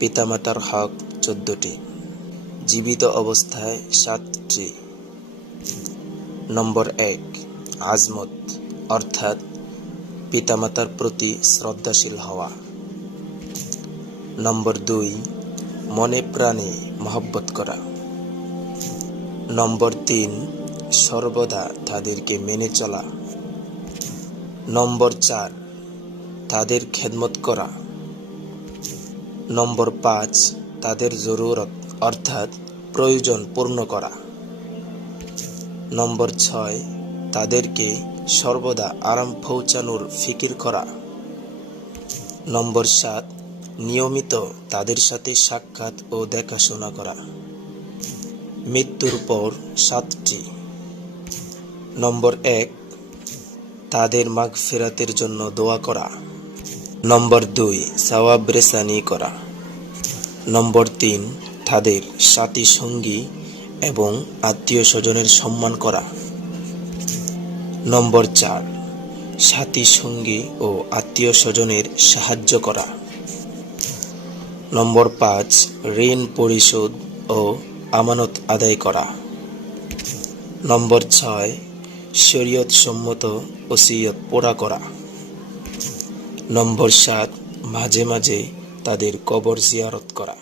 পিতামাতার হক 14টি, জীবিত অবস্থায় 7টি। নম্বর 1, আজমত অর্থাৎ পিতামাতার প্রতি শ্রদ্ধাশীল হওয়া। নম্বর 2, মনে প্রাণে মহব্বত করা। নম্বর 3, সর্বদা তাদেরকে মেনে চলা। নম্বর 4, তাদের খেদমত করা। নম্বর 5, তাদের জরুরত অর্থাৎ প্রয়োজন পূর্ণ করা। নম্বর 6, তাদেরকে সর্বদা আরাম পৌঁছানোর ফিকির করা। নম্বর 7, নিয়মিত তাদের সাথে সাক্ষাৎ ও দেখাশোনা করা। মৃত্যুর পর 7টি। নম্বর 1, তাদের মাগফিরাতের জন্য দোয়া করা। নম্বর 2, সওয়াব রেসানি করা। নম্বর 3, তাদের সাথী সঙ্গী এবং আত্মীয় স্বজনের সম্মান করা। নম্বর 4, সাথী সঙ্গী ও আত্মীয় স্বজনের সাহায্য করা। নম্বর 5, ঋণ পরিশোধ ও আমানত আদায় করা। নম্বর 6, শরীয়ত সম্মত ওসিয়ত পুরা করা। নম্বর 7, মাঝে মাঝে তাদের কবর জিয়ারত করা।